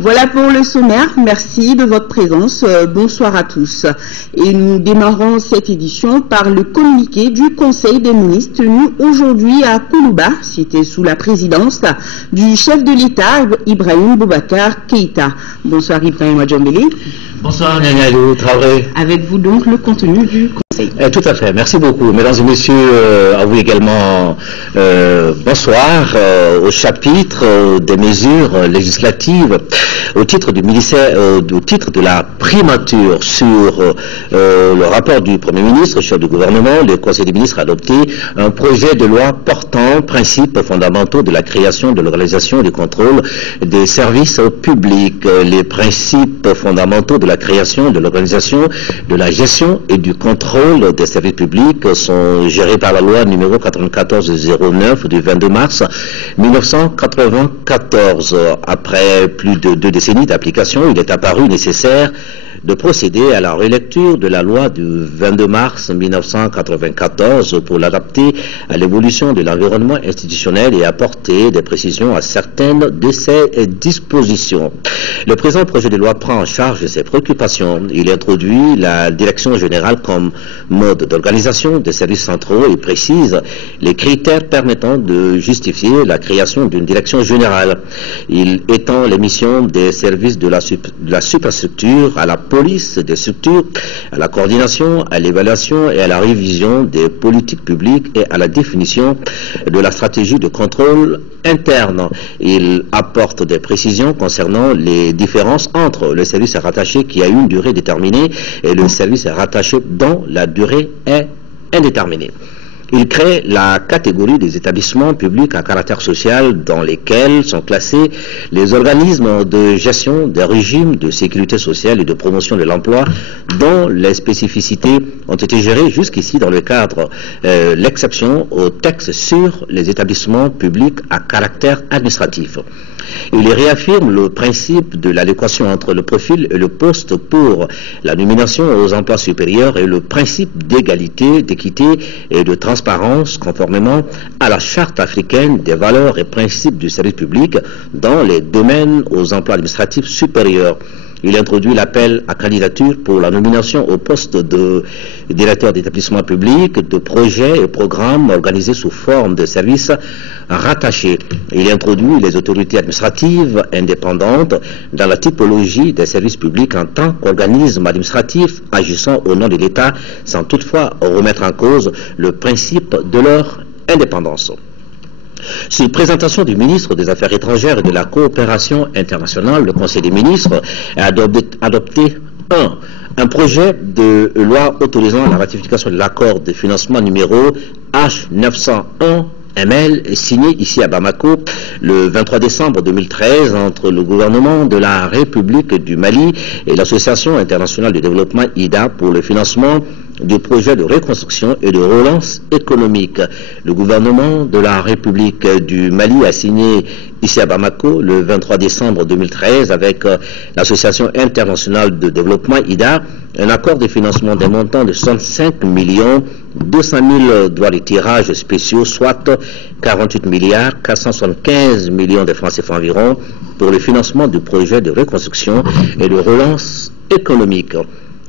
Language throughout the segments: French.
Voilà pour le sommaire. Merci de votre présence. Bonsoir à tous. Et nous démarrons cette édition par le communiqué du Conseil des ministres tenu aujourd'hui à Koulouba, cité sous la présidence du chef de l'État, Ibrahim Boubacar Keïta. Bonsoir Ibrahim Adjambélé. Bonsoir Nianyalou Traoré. Avec vous donc le contenu du Conseil. Tout à fait, merci beaucoup. Mesdames et messieurs, à vous également, bonsoir. Au chapitre des mesures législatives, au titre du ministère, au titre de la primature sur le rapport du Premier ministre, chef du gouvernement, le Conseil des ministres a adopté un projet de loi portant principes fondamentaux de la création, de l'organisation et du contrôle des services publics. Les principes fondamentaux de la création, de l'organisation, de la gestion et du contrôle des services publics sont gérés par la loi numéro 94-09 du 22 mars 1994. Après plus de 2 décennies d'application, il est apparu nécessaire de procéder à la relecture de la loi du 22 mars 1994 pour l'adapter à l'évolution de l'environnement institutionnel et apporter des précisions à certaines de ses dispositions. Le présent projet de loi prend en charge ces préoccupations. Il introduit la direction générale comme mode d'organisation des services centraux et précise les critères permettant de justifier la création d'une direction générale. Il étend les missions des services de la superstructure à la police des structures, à la coordination, à l'évaluation et à la révision des politiques publiques et à la définition de la stratégie de contrôle interne. Il apporte des précisions concernant les différences entre le service rattaché qui a une durée déterminée et le service rattaché dont la durée est indéterminée. Il crée la catégorie des établissements publics à caractère social dans lesquels sont classés les organismes de gestion des régimes de sécurité sociale et de promotion de l'emploi dont les spécificités ont été gérées jusqu'ici dans le cadre l'exception au texte sur les établissements publics à caractère administratif. Il réaffirme le principe de l'adéquation entre le profil et le poste pour la nomination aux emplois supérieurs et le principe d'égalité, d'équité et de transparence conformément à la charte africaine des valeurs et principes du service public dans les domaines aux emplois administratifs supérieurs. Il introduit l'appel à candidature pour la nomination au poste de directeur d'établissement public, de projets et programmes organisés sous forme de services rattachés. Il introduit les autorités administratives indépendantes dans la typologie des services publics en tant qu'organismes administratifs agissant au nom de l'État sans toutefois remettre en cause le principe de leur indépendance. Sur présentation du ministre des Affaires étrangères et de la coopération internationale, le Conseil des ministres a adopté un projet de loi autorisant la ratification de l'accord de financement numéro H901 ML signé ici à Bamako le 23 décembre 2013 entre le gouvernement de la République du Mali et l'Association internationale de développement IDA pour le financement du projet de reconstruction et de relance économique. Le gouvernement de la République du Mali a signé ici à Bamako le 23 décembre 2013 avec l'Association internationale de développement IDA un accord de financement d'un montant de 65 200 000 droits de tirage spéciaux, soit 48 milliards 475 millions de francs CFA environ pour le financement du projet de reconstruction et de relance économique.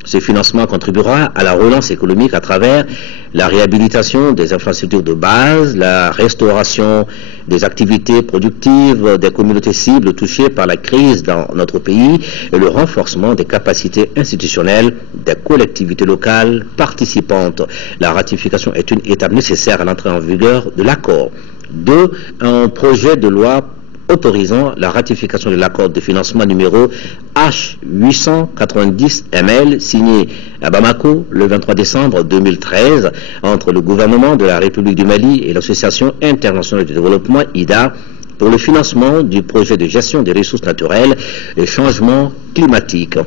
Ce financement contribuera à la relance économique à travers la réhabilitation des infrastructures de base, la restauration des activités productives des communautés cibles touchées par la crise dans notre pays et le renforcement des capacités institutionnelles des collectivités locales participantes. La ratification est une étape nécessaire à l'entrée en vigueur de l'accord. 2. Un projet de loi autorisant la ratification de l'accord de financement numéro H890ML signé à Bamako le 23 décembre 2013 entre le gouvernement de la République du Mali et l'Association internationale de développement IDA pour le financement du projet de gestion des ressources naturelles et changement climatique.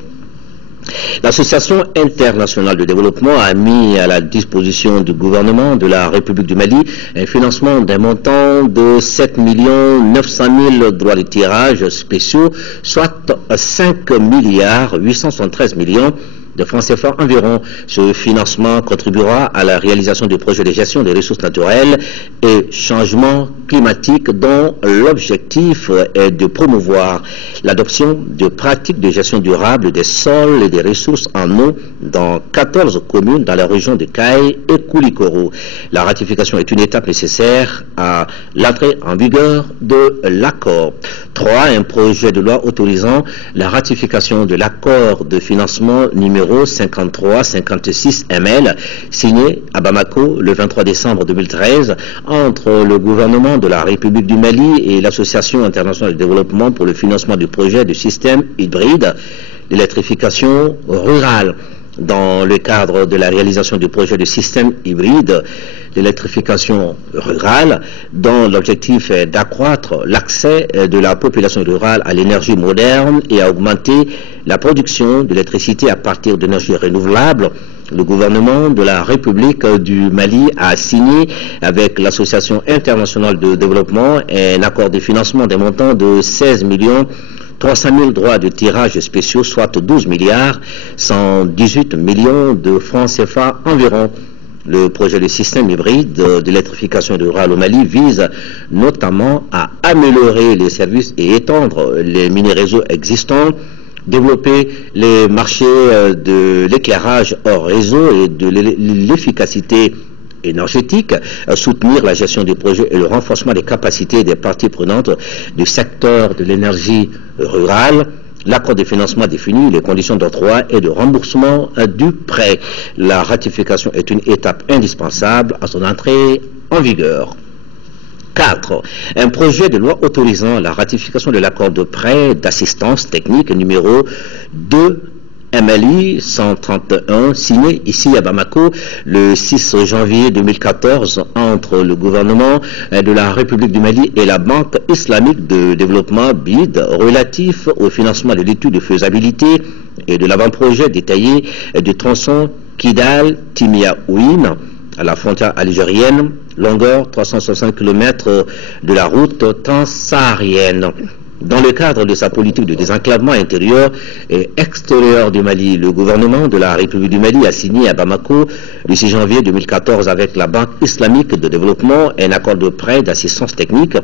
L'Association internationale de développement a mis à la disposition du gouvernement de la République du Mali un financement d'un montant de 7 900 000 droits de tirage spéciaux, soit 5 873 millions de francs CFA environ. Ce financement contribuera à la réalisation du projet de gestion des ressources naturelles et changement climatique dont l'objectif est de promouvoir l'adoption de pratiques de gestion durable des sols et des ressources en eau dans 14 communes dans la région de Caille et Koulikoro. La ratification est une étape nécessaire à l'entrée en vigueur de l'accord. 3. Un projet de loi autorisant la ratification de l'accord de financement numéro 5356 ML signé à Bamako le 23 décembre 2013 entre le gouvernement de la République du Mali et l'Association internationale de développement pour le financement du projet de système hybride d'électrification rurale. Dans le cadre de la réalisation du projet de système hybride d'électrification rurale, dont l'objectif est d'accroître l'accès de la population rurale à l'énergie moderne et à augmenter la production d'électricité à partir d'énergies renouvelables, le gouvernement de la République du Mali a signé avec l'Association internationale de développement un accord de financement d'un montant de 16 300 000 droits de tirage spéciaux, soit 12 milliards 118 millions de francs CFA environ. Le projet de système hybride d'électrification rurale au Mali vise notamment à améliorer les services et étendre les mini-réseaux existants, développer les marchés de l'éclairage hors réseau et de l'efficacité énergétique, soutenir la gestion du projet et le renforcement des capacités des parties prenantes du secteur de l'énergie rurale. L'accord de financement définit les conditions d'octroi et de remboursement du prêt. La ratification est une étape indispensable à son entrée en vigueur. 4. Un projet de loi autorisant la ratification de l'accord de prêt d'assistance technique numéro 2 MLI 131 signé ici à Bamako le 6 janvier 2014 entre le gouvernement de la République du Mali et la Banque islamique de développement BID relatif au financement de l'étude de faisabilité et de l'avant-projet détaillé du tronçon Kidal-Timia-Ouine à la frontière algérienne, longueur 360 km de la route transsaharienne. Dans le cadre de sa politique de désenclavement intérieur et extérieur du Mali, le gouvernement de la République du Mali a signé à Bamako le 6 janvier 2014 avec la Banque islamique de développement un accord de prêt d'assistance technique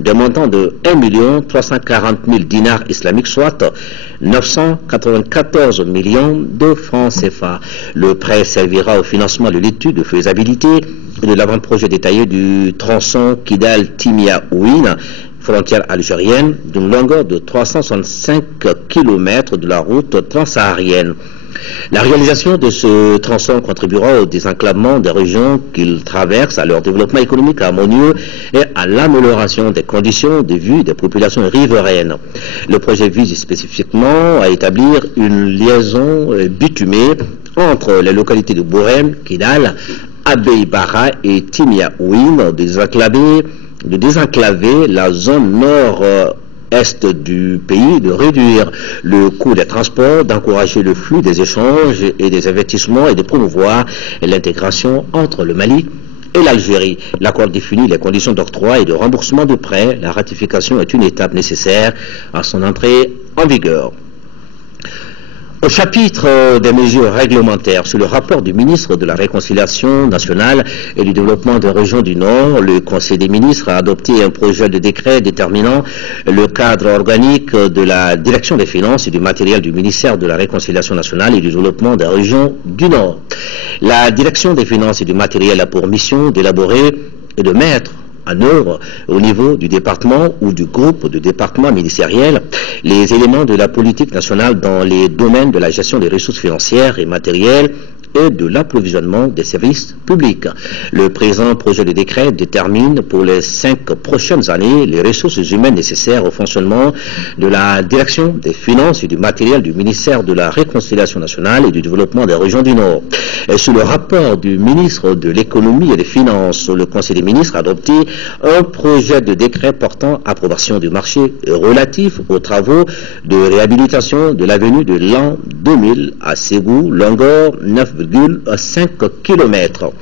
d'un montant de 1 340 000 dinars islamiques, soit 994 millions de francs CFA. Le prêt servira au financement de l'étude de faisabilité et de l'avant-projet détaillé du tronçon Kidal-Timia-Ouine, frontière algérienne, d'une longueur de 365 km de la route transsaharienne. La réalisation de ce tronçon contribuera au désenclavement des régions qu'il traverse, à leur développement économique harmonieux et à l'amélioration des conditions de vie des populations riveraines. Le projet vise spécifiquement à établir une liaison bitumée entre les localités de Bourem, Kidal, Abeibara et Timia-Ouine, de désenclaver la zone nord-est du pays, de réduire le coût des transports, d'encourager le flux des échanges et des investissements et de promouvoir l'intégration entre le Mali et l'Algérie. L'accord définit les conditions d'octroi et de remboursement de prêts. La ratification est une étape nécessaire à son entrée en vigueur. Au chapitre des mesures réglementaires, sur le rapport du ministre de la Réconciliation nationale et du développement des régions du Nord, le Conseil des ministres a adopté un projet de décret déterminant le cadre organique de la direction des finances et du matériel du ministère de la Réconciliation nationale et du développement des régions du Nord. La direction des finances et du matériel a pour mission d'élaborer et de mettre en œuvre au niveau du département ou du groupe de départements ministériels les éléments de la politique nationale dans les domaines de la gestion des ressources financières et matérielles et de l'approvisionnement des services publics. Le présent projet de décret détermine pour les 5 prochaines années les ressources humaines nécessaires au fonctionnement de la direction des finances et du matériel du ministère de la Réconciliation nationale et du développement des régions du Nord. Et sous le rapport du ministre de l'économie et des finances, le Conseil des ministres a adopté un projet de décret portant approbation du marché relatif aux travaux de réhabilitation de l'avenue de l'an 2000 à Ségou, longueur 9,5 km.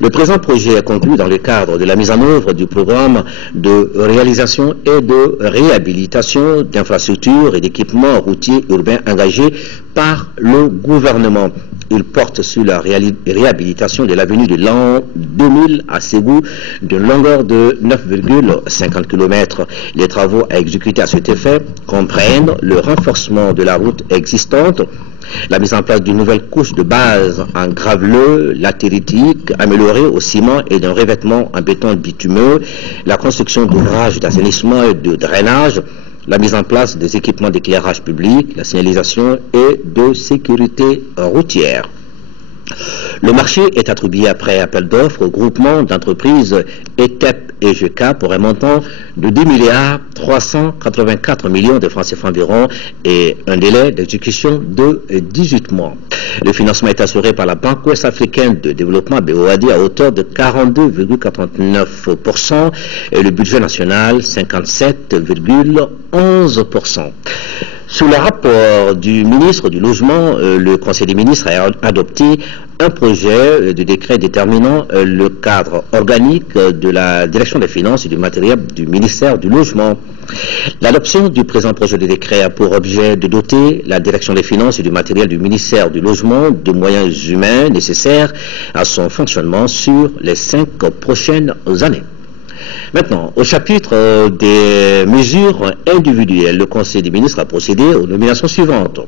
Le présent projet est conclu dans le cadre de la mise en œuvre du programme de réalisation et de réhabilitation d'infrastructures et d'équipements routiers urbains engagés par le gouvernement. Il porte sur la réhabilitation de l'avenue de l'an 2000 à Ségou d'une longueur de 9,50 km. Les travaux à exécuter à cet effet comprennent le renforcement de la route existante, la mise en place d'une nouvelle couche de base en graveleux latéritique améliorée au ciment et d'un revêtement en béton bitumeux, la construction d'ouvrages d'assainissement et de drainage, la mise en place des équipements d'éclairage public, la signalisation et de sécurité routière. Le marché est attribué après appel d'offres au groupement d'entreprises ETEP et GK pour un montant de 2,384 milliards de francs CFA environ et un délai d'exécution de 18 mois. Le financement est assuré par la Banque ouest-africaine de développement BOAD à hauteur de 42,49% et le budget national 57,11%. Sous le rapport du ministre du Logement, le Conseil des ministres a adopté un projet de décret déterminant le cadre organique de la direction des finances et du matériel du ministère du Logement. L'adoption du présent projet de décret a pour objet de doter la direction des finances et du matériel du ministère du Logement de moyens humains nécessaires à son fonctionnement sur les 5 prochaines années. Maintenant, au chapitre des mesures individuelles, le Conseil des ministres a procédé aux nominations suivantes.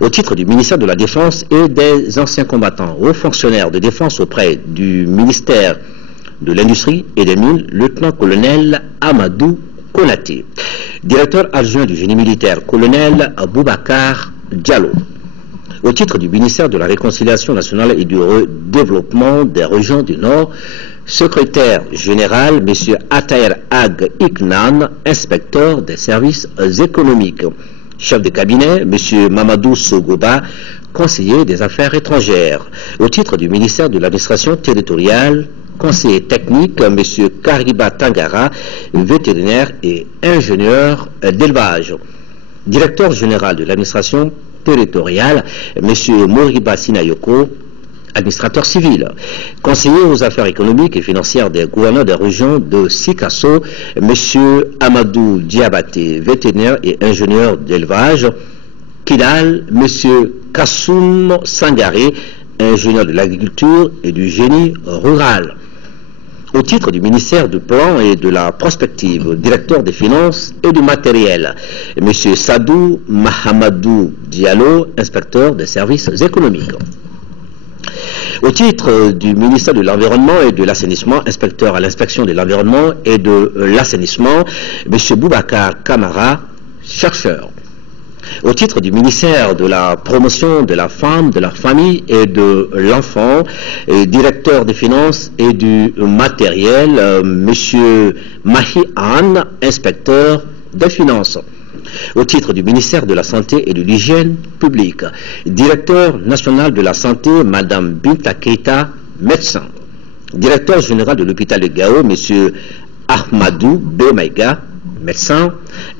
Au titre du ministère de la Défense et des anciens combattants, aux fonctionnaires de défense auprès du ministère de l'Industrie et des Mines, lieutenant-colonel Amadou Konaté. Directeur adjoint du génie militaire, colonel Boubacar Diallo. Au titre du ministère de la Réconciliation nationale et du développement des régions du Nord, secrétaire général, M. Ataer Ag Iknan, inspecteur des services économiques. Chef de cabinet, M. Mamadou Sogoba, conseiller des affaires étrangères. Au titre du ministère de l'administration territoriale, conseiller technique, M. Kariba Tangara, vétérinaire et ingénieur d'élevage. Directeur général de l'administration territoriale, M. Moriba Sinayoko, administrateur civil. Conseiller aux affaires économiques et financières des gouverneurs des régions de Sikasso, M. Amadou Diabaté, vétérinaire et ingénieur d'élevage. Kidal, M. Kassoum Sangaré, ingénieur de l'agriculture et du génie rural. Au titre du ministère du Plan et de la Prospective, directeur des finances et du matériel, M. Sadou Mahamadou Diallo, inspecteur des services économiques. Au titre du ministère de l'Environnement et de l'Assainissement, inspecteur à l'inspection de l'environnement et de l'assainissement, M. Boubacar Kamara, chercheur. Au titre du ministère de la promotion de la femme, de la famille et de l'enfant, directeur des finances et du matériel, M. Mahi Anne, inspecteur des finances. Au titre du ministère de la Santé et de l'Hygiène publique, directeur national de la santé, Mme Binta Keita, médecin. Directeur général de l'hôpital de Gao, M. Ahmadou Bemaïga, médecin.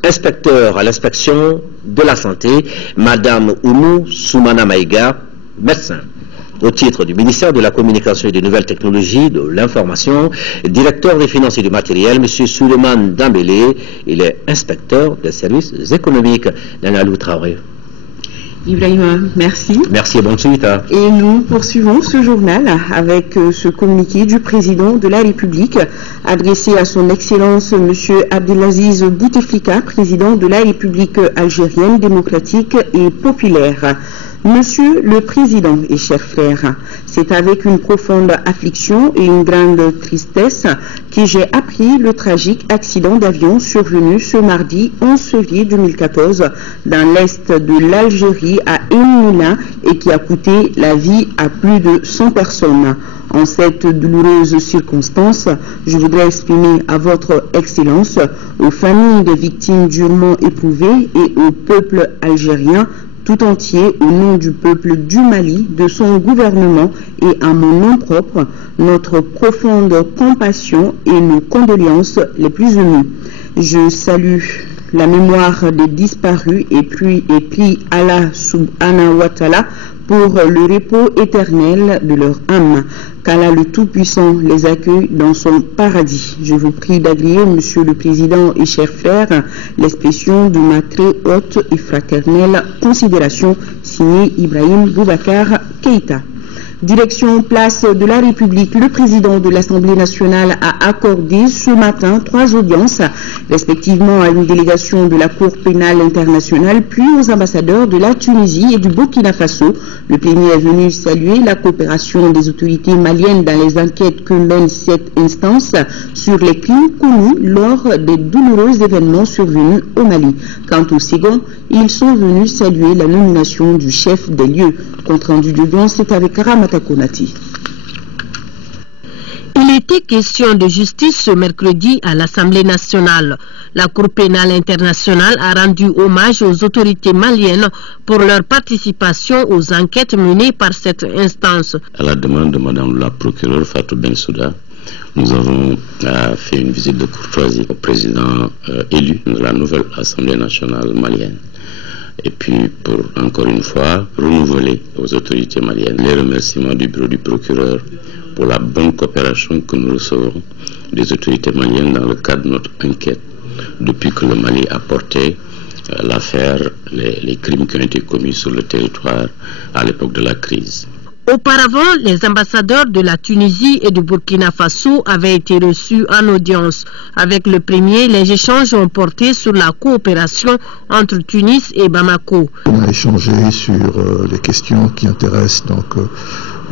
Inspecteur à l'inspection de la santé, Mme Oumou Soumana Maïga, médecin. Au titre du ministère de la Communication et des Nouvelles Technologies, de l'Information, directeur des finances et du matériel, M. Souleymane Dambélé, il est inspecteur des services économiques. Nanalou Traoré. Ibrahima, merci. Merci et bonne suite. Et nous poursuivons ce journal avec ce communiqué du président de la République adressé à son Excellence M. Abdelaziz Bouteflika, président de la République algérienne démocratique et populaire. Monsieur le Président et chers frères, c'est avec une profonde affliction et une grande tristesse que j'ai appris le tragique accident d'avion survenu ce mardi 11 février 2014 dans l'est de l'Algérie à Ennina et qui a coûté la vie à plus de 100 personnes. En cette douloureuse circonstance, je voudrais exprimer à votre Excellence, aux familles des victimes durement éprouvées et au peuple algérien tout entier, au nom du peuple du Mali, de son gouvernement et à mon nom propre, notre profonde compassion et nos condoléances les plus émues. Je salue La mémoire des disparus et prie Allah subhanahu wa ta'ala pour le repos éternel de leur âme. Qu'Allah le Tout-Puissant les accueille dans son paradis. Je vous prie d'agréer, Monsieur le Président et chers frères, l'expression de ma très haute et fraternelle considération, signée Ibrahim Boubacar Keïta. Direction place de la République, le président de l'Assemblée nationale a accordé ce matin 3 audiences, respectivement à une délégation de la Cour pénale internationale, puis aux ambassadeurs de la Tunisie et du Burkina Faso. Le plénier est venu saluer la coopération des autorités maliennes dans les enquêtes que mène cette instance sur les crimes commis lors des douloureux événements survenus au Mali. Quant au second, ils sont venus saluer la nomination du chef des lieux. Compte rendu d'audience, c'est avec Ramata Konati. Il était question de justice ce mercredi à l'Assemblée nationale. La Cour pénale internationale a rendu hommage aux autorités maliennes pour leur participation aux enquêtes menées par cette instance. À la demande de Madame la procureure Fatou Bensouda, nous avons fait une visite de courtoisie au président élu de la nouvelle Assemblée nationale malienne. Et puis, pour encore une fois, renouveler aux autorités maliennes les remerciements du bureau du procureur pour la bonne coopération que nous recevons des autorités maliennes dans le cadre de notre enquête depuis que le Mali a porté l'affaire, les crimes qui ont été commis sur le territoire à l'époque de la crise. Auparavant, les ambassadeurs de la Tunisie et du Burkina Faso avaient été reçus en audience. Avec le premier, les échanges ont porté sur la coopération entre Tunis et Bamako. On a échangé sur les questions qui intéressent donc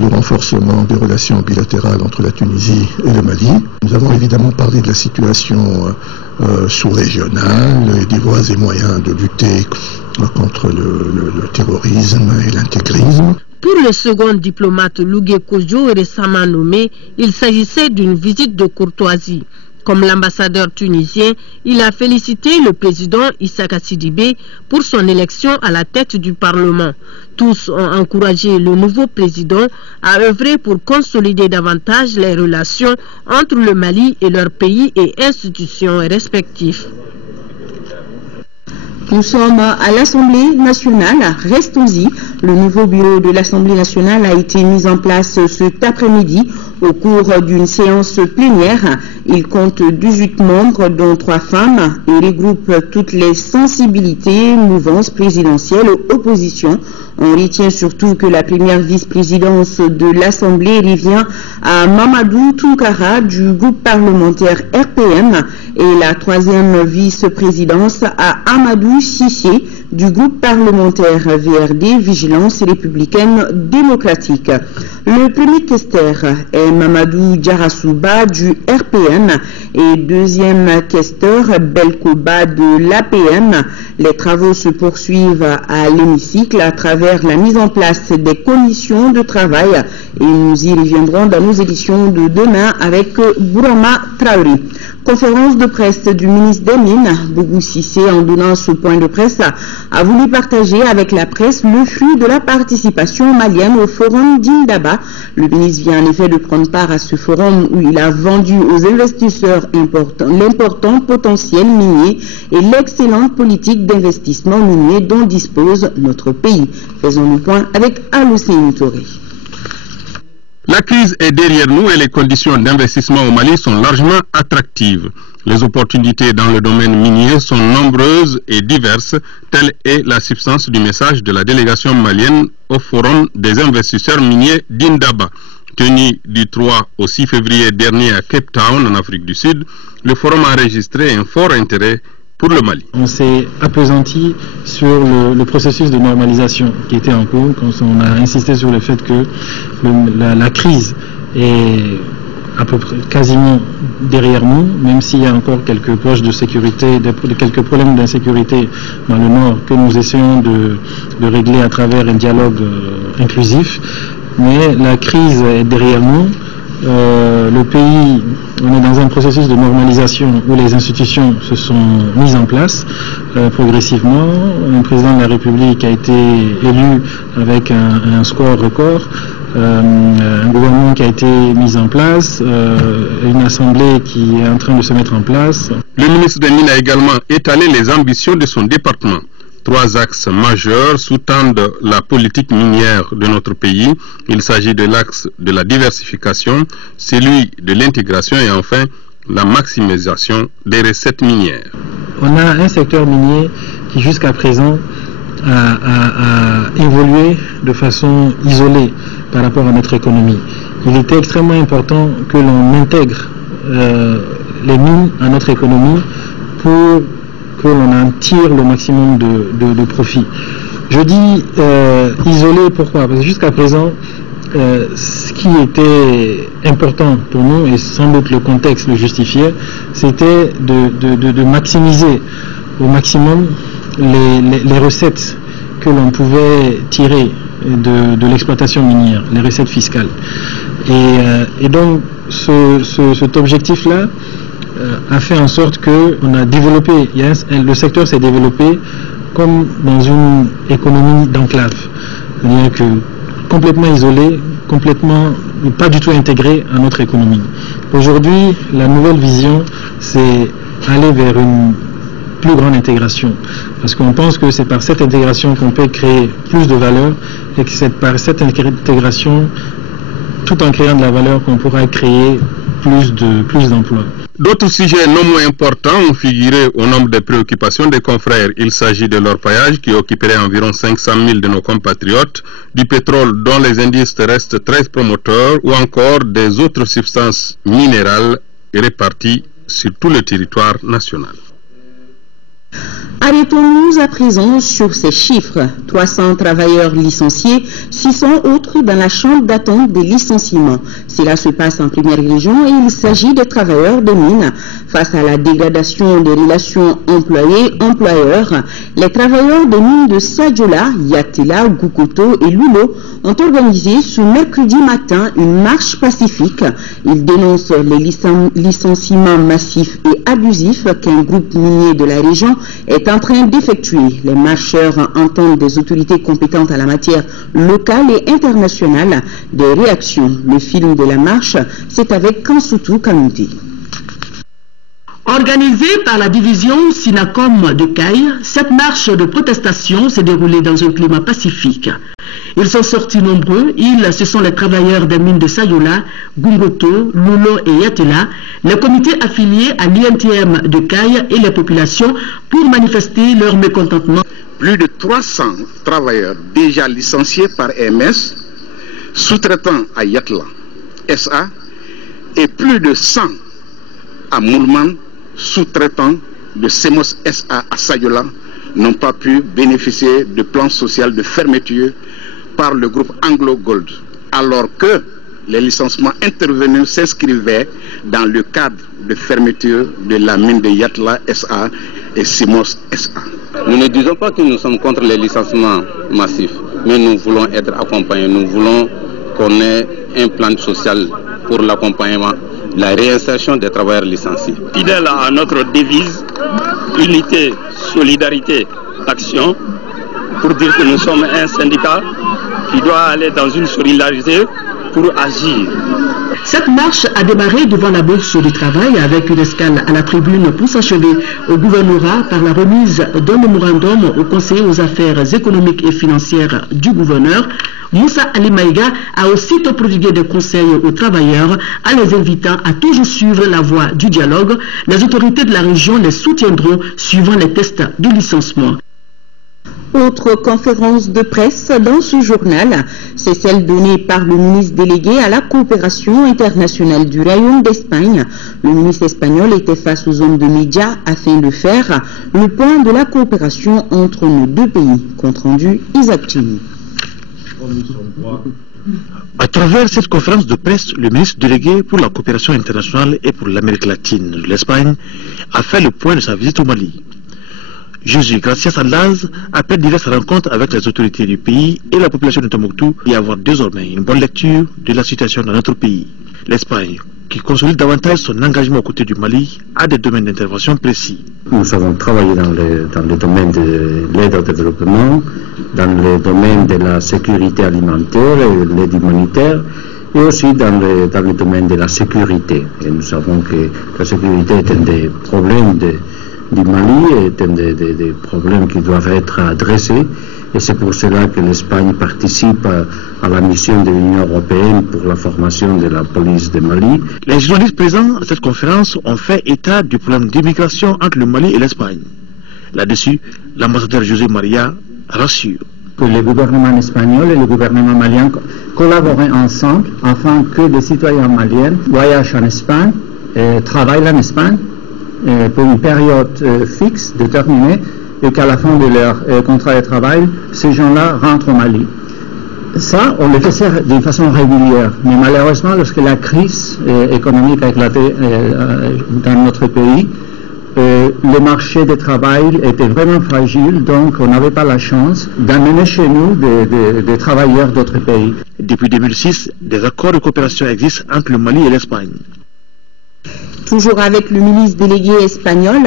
le renforcement des relations bilatérales entre la Tunisie et le Mali. Nous avons évidemment parlé de la situation sous-régionale et des voies et moyens de lutter contre le terrorisme et l'intégrisme. Pour le second diplomate Lougué Kojo récemment nommé, il s'agissait d'une visite de courtoisie. Comme l'ambassadeur tunisien, il a félicité le président Issaka Sidibé pour son élection à la tête du Parlement. Tous ont encouragé le nouveau président à œuvrer pour consolider davantage les relations entre le Mali et leurs pays et institutions respectifs. Nous sommes à l'Assemblée nationale. Restons-y. Le nouveau bureau de l'Assemblée nationale a été mis en place cet après-midi au cours d'une séance plénière. Il compte 18 membres, dont 3 femmes, et regroupe toutes les sensibilités, mouvances présidentielles, opposition. On retient surtout que la première vice-présidence de l'Assemblée revient à Mamadou Tounkara du groupe parlementaire RPM et la troisième vice-présidence à Amadou Sissé du groupe parlementaire VRD, Vigilance républicaine démocratique. Le premier questeur est Mamadou Djarassouba du RPM et deuxième questeur Belkoba de l'APM. Les travaux se poursuivent à l'hémicycle à travers la mise en place des commissions de travail et nous y reviendrons dans nos éditions de demain avec Bourama Traoré. Conférence de presse du ministre des Mines, Bougou Sissé, en donnant ce point de presse, a voulu partager avec la presse le fruit de la participation malienne au forum d'Indaba. Le ministre vient en effet de prendre part à ce forum où il a vendu aux investisseurs l'important potentiel minier et l'excellente politique d'investissement minier dont dispose notre pays. Faisons le point avec Aloussé Touré. La crise est derrière nous et les conditions d'investissement au Mali sont largement attractives. Les opportunités dans le domaine minier sont nombreuses et diverses, telle est la substance du message de la délégation malienne au Forum des investisseurs miniers d'Indaba. Tenu du 3 au 6 février dernier à Cape Town, en Afrique du Sud, le forum a enregistré un fort intérêt pour le Mali. On s'est appesanti sur le processus de normalisation qui était en cours, quand on a insisté sur le fait que la crise est à peu près quasiment derrière nous, même s'il y a encore quelques poches de sécurité, quelques problèmes d'insécurité dans le nord que nous essayons de régler à travers un dialogue inclusif. Mais la crise est derrière nous. Le pays, on est dans un processus de normalisation où les institutions se sont mises en place progressivement. Un président de la République a été élu avec un score record. un gouvernement qui a été mis en place, une assemblée qui est en train de se mettre en place. Le ministre des Mines a également étalé les ambitions de son département. 3 axes majeurs sous-tendent la politique minière de notre pays. Il s'agit de l'axe de la diversification, celui de l'intégration et enfin la maximisation des recettes minières. On a un secteur minier qui jusqu'à présent a évolué de façon isolée par rapport à notre économie. Il était extrêmement important que l'on intègre les mines à notre économie pour que l'on en tire le maximum de profit. Je dis isolé, pourquoi? Parce que jusqu'à présent, ce qui était important pour nous, et sans doute le contexte le justifiait, c'était de maximiser au maximum les recettes que l'on pouvait tirer de l'exploitation minière, les recettes fiscales. Et donc cet objectif-là a fait en sorte qu'on a développé, le secteur s'est développé comme dans une économie d'enclave. C'est-à-dire que complètement isolé, complètement pas du tout intégré à notre économie. Aujourd'hui, la nouvelle vision, c'est aller vers une plus grande intégration. Parce qu'on pense que c'est par cette intégration qu'on peut créer plus de valeur et que c'est par cette intégration, tout en créant de la valeur, qu'on pourra créer plus d'emplois. D'autres sujets non moins importants ont figuré au nombre des préoccupations des confrères. Il s'agit de l'orpaillage qui occuperait environ 500 000 de nos compatriotes, du pétrole dont les indices restent très promoteurs ou encore des autres substances minérales réparties sur tout le territoire national. Arrêtons-nous à présent sur ces chiffres. 300 travailleurs licenciés, 600 autres dans la chambre d'attente des licenciements. Cela se passe en première région et il s'agit des travailleurs de mines. Face à la dégradation des relations employés-employeurs, les travailleurs de mines de Sadiola, Yatela, Goukoto et Lulo ont organisé ce mercredi matin une marche pacifique. Ils dénoncent les licenciements massifs et abusifs qu'un groupe minier de la région est en train d'effectuer. Les marcheurs entendent des autorités compétentes à la matière locale et internationale des réactions. Le film de la marche, c'est avec Kansoutou Kanouté. Organisée par la division Sinacom de Caille, cette marche de protestation s'est déroulée dans un climat pacifique. Ils sont sortis nombreux. Ce sont les travailleurs des mines de Sayola, Gungoto, Lulo et Yatela, les comités affiliés à l'INTM de Caille et les populations pour manifester leur mécontentement. Plus de 300 travailleurs déjà licenciés par MS, sous-traitants à Yatela SA, et plus de 100 à Moulman, sous-traitants de Semos SA à Sayola, n'ont pas pu bénéficier de plans social de fermeture par le groupe Anglo Gold, alors que les licenciements intervenus s'inscrivaient dans le cadre de fermeture de la mine de Yatela SA et Semos SA. Nous ne disons pas que nous sommes contre les licenciements massifs, mais nous voulons être accompagnés, nous voulons qu'on ait un plan social pour l'accompagnement, la réinsertion des travailleurs licenciés. Fidèle à notre devise, unité, solidarité, action, pour dire que nous sommes un syndicat qui doit aller dans une solidarité pour agir. Cette marche a démarré devant la Bourse du Travail avec une escale à la tribune pour s'achever au gouvernorat par la remise d'un mémorandum au conseiller aux affaires économiques et financières du gouverneur. Moussa Ali Maïga a aussitôt prodigué des conseils aux travailleurs en les invitant à toujours suivre la voie du dialogue. Les autorités de la région les soutiendront suivant les tests de licenciement. Autre conférence de presse dans ce journal, c'est celle donnée par le ministre délégué à la coopération internationale du Royaume d'Espagne. Le ministre espagnol était face aux hommes de médias afin de faire le point de la coopération entre nos deux pays. Compte rendu, Isaac Chini. À travers cette conférence de presse, le ministre délégué pour la coopération internationale et pour l'Amérique latine de l'Espagne a fait le point de sa visite au Mali. Jésus Gracias Andaz appelle diverses rencontres avec les autorités du pays et la population de Tombouctou et avoir désormais une bonne lecture de la situation dans notre pays. L'Espagne qui consolide davantage son engagement aux côtés du Mali à des domaines d'intervention précis. Nous avons travaillé dans le domaine de l'aide au développement, dans le domaine de la sécurité alimentaire et l'aide humanitaire, et aussi dans le domaine de la sécurité. Et nous savons que la sécurité est un des problèmes du Mali, est un des problèmes qui doivent être adressés. Et c'est pour cela que l'Espagne participe à la mission de l'Union européenne pour la formation de la police de Mali. Les journalistes présents à cette conférence ont fait état du problème d'immigration entre le Mali et l'Espagne. Là-dessus, l'ambassadeur José Maria rassure. Que le gouvernement espagnol et le gouvernement malien collaborent ensemble afin que des citoyens maliens voyagent en Espagne, travaillent en Espagne pour une période fixe, déterminée, et qu'à la fin de leur contrat de travail, ces gens-là rentrent au Mali. Ça, on le fait d'une façon régulière, mais malheureusement, lorsque la crise économique a éclaté dans notre pays, le marché du travail était vraiment fragile, donc on n'avait pas la chance d'amener chez nous des travailleurs d'autres pays. Depuis 2006, des accords de coopération existent entre le Mali et l'Espagne. Toujours avec le ministre délégué espagnol,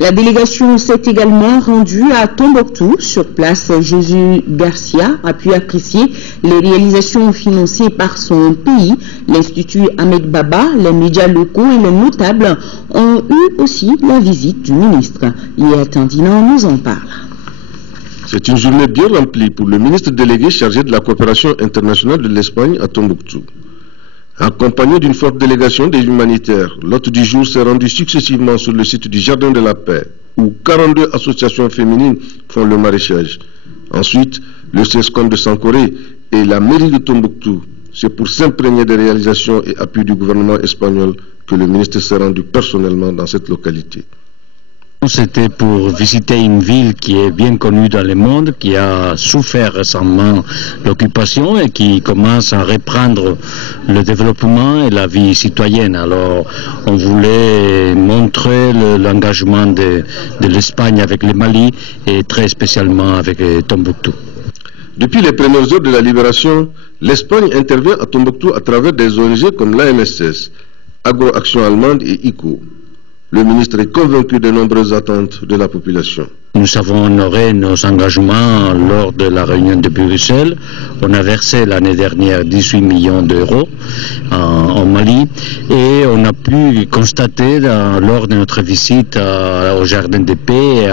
la délégation s'est également rendue à Tombouctou. Sur place, Jésus Garcia a pu apprécier les réalisations financées par son pays. L'Institut Ahmed Baba, les médias locaux et les notables ont eu aussi la visite du ministre. Yéatan Dinan nous en parle. C'est une journée bien remplie pour le ministre délégué chargé de la coopération internationale de l'Espagne à Tombouctou. Accompagné d'une forte délégation des humanitaires, l'hôte du jour s'est rendu successivement sur le site du Jardin de la Paix, où 42 associations féminines font le maraîchage. Ensuite, le CESCOM de Sankoré et la mairie de Tombouctou. C'est pour s'imprégner des réalisations et appuis du gouvernement espagnol que le ministre s'est rendu personnellement dans cette localité. C'était pour visiter une ville qui est bien connue dans le monde, qui a souffert récemment l'occupation et qui commence à reprendre le développement et la vie citoyenne. Alors on voulait montrer l'engagement de l'Espagne avec le Mali et très spécialement avec Tombouctou. Depuis les premières heures de la libération, l'Espagne intervient à Tombouctou à travers des ONG comme l'AMSS, Agro-Action Allemande et ICO. Le ministre est convaincu des nombreuses attentes de la population. Nous avons honoré nos engagements lors de la réunion de Bruxelles. On a versé l'année dernière 18 millions d'euros au Mali et on a pu constater lors de notre visite au Jardin de Paix et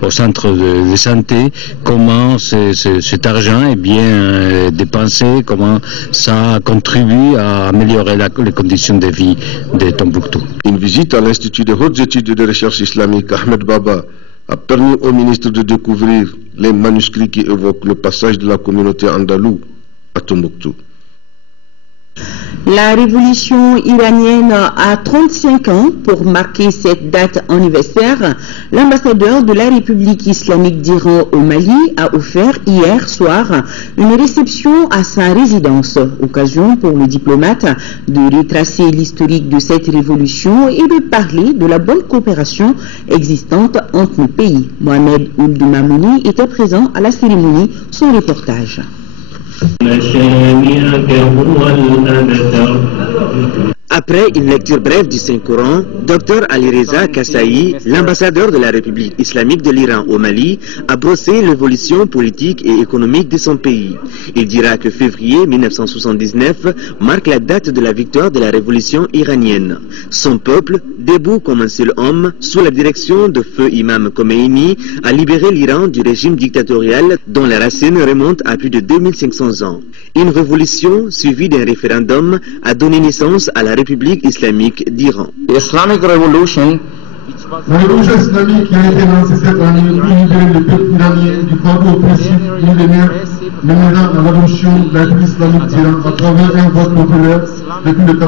au centre de santé comment cet argent est bien dépensé, comment ça contribue à améliorer les conditions de vie de Tombouctou. Une visite à l'Institut de hautes études de recherche islamique Ahmed Baba a permis au ministre de découvrir les manuscrits qui évoquent le passage de la communauté andalouse à Tombouctou. La révolution iranienne a 35 ans. Pour marquer cette date anniversaire, l'ambassadeur de la République islamique d'Iran au Mali a offert hier soir une réception à sa résidence. Occasion pour le diplomate de retracer l'historique de cette révolution et de parler de la bonne coopération existante entre nos pays. Mohamed Ould Mamouni était présent à la cérémonie. Son reportage. Après une lecture brève du Saint-Coran, Dr Ali Reza Kassaï, l'ambassadeur de la République islamique de l'Iran au Mali, a brossé l'évolution politique et économique de son pays. Il dira que février 1979 marque la date de la victoire de la révolution iranienne. Son peuple, debout comme un seul homme, sous la direction de feu Imam Khomeini, a libéré l'Iran du régime dictatorial dont la racine remonte à plus de 2500 ans. Une révolution suivie d'un référendum a donné naissance à la République islamique d'Iran. Islamic Revolution. La révolution islamique qui a été lancée cette année pour libérer le peuple iranien du fardeau oppressif millénaire menant à l'adoption de la République islamique d'Iran à travers un vote populaire de plus de 98%.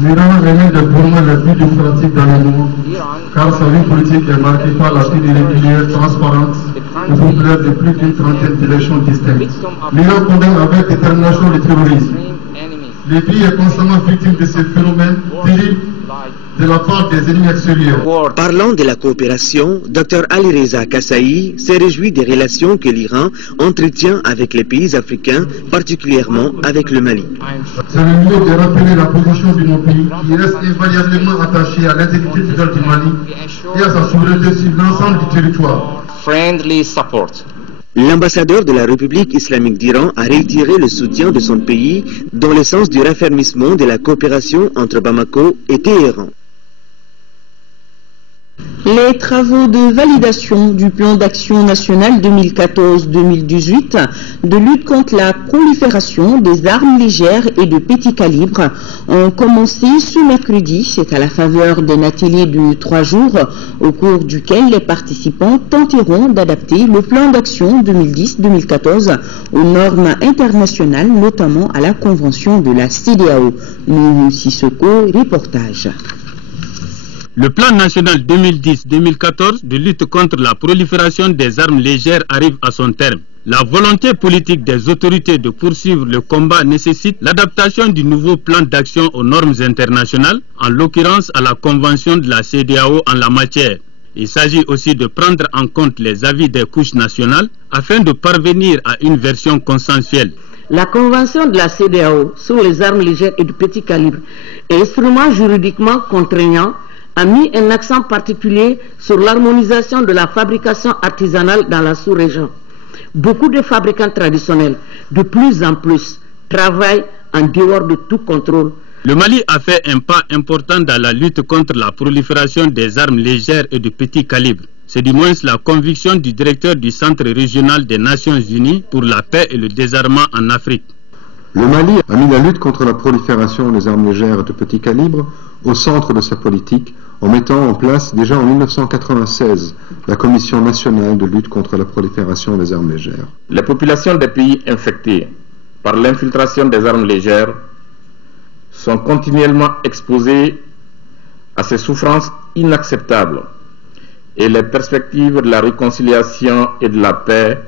L'Iran est l'un des gouvernements les plus démocratiques dans le monde, car sa vie politique est marquée par la tenue régulière, transparente et populaire de plus d'une trentaine d'élections distinctes. L'Iran condamne avec détermination le terrorisme. Le pays est constamment victime de ces phénomènes terribles de la part des ennemis extérieurs. Parlant de la coopération, Dr Ali Reza Kassaï s'est réjoui des relations que l'Iran entretient avec les pays africains, particulièrement avec le Mali. C'est le lieu de rappeler la position de nos pays qui reste invariablement attaché à l'intégrité totale du Mali et à sa souveraineté sur l'ensemble du territoire. L'ambassadeur de la République islamique d'Iran a réitéré le soutien de son pays dans le sens du raffermissement de la coopération entre Bamako et Téhéran. Les travaux de validation du plan d'action national 2014-2018 de lutte contre la prolifération des armes légères et de petit calibre ont commencé ce mercredi. C'est à la faveur d'un atelier de 3 jours au cours duquel les participants tenteront d'adapter le plan d'action 2010-2014 aux normes internationales, notamment à la convention de la CEDEAO. Nous Sissoko, reportage. Le plan national 2010-2014 de lutte contre la prolifération des armes légères arrive à son terme. La volonté politique des autorités de poursuivre le combat nécessite l'adaptation du nouveau plan d'action aux normes internationales, en l'occurrence à la convention de la CEDEAO en la matière. Il s'agit aussi de prendre en compte les avis des couches nationales afin de parvenir à une version consensuelle. La convention de la CEDEAO sur les armes légères et de petit calibre est instrument juridiquement contraignant, a mis un accent particulier sur l'harmonisation de la fabrication artisanale dans la sous-région. Beaucoup de fabricants traditionnels, de plus en plus, travaillent en dehors de tout contrôle. Le Mali a fait un pas important dans la lutte contre la prolifération des armes légères et de petit calibre. C'est du moins la conviction du directeur du Centre régional des Nations Unies pour la paix et le désarmement en Afrique. Le Mali a mis la lutte contre la prolifération des armes légères et de petit calibre au centre de sa politique en mettant en place déjà en 1996 la Commission nationale de lutte contre la prolifération des armes légères. Les populations des pays infectés par l'infiltration des armes légères sont continuellement exposées à ces souffrances inacceptables et les perspectives de la réconciliation et de la paix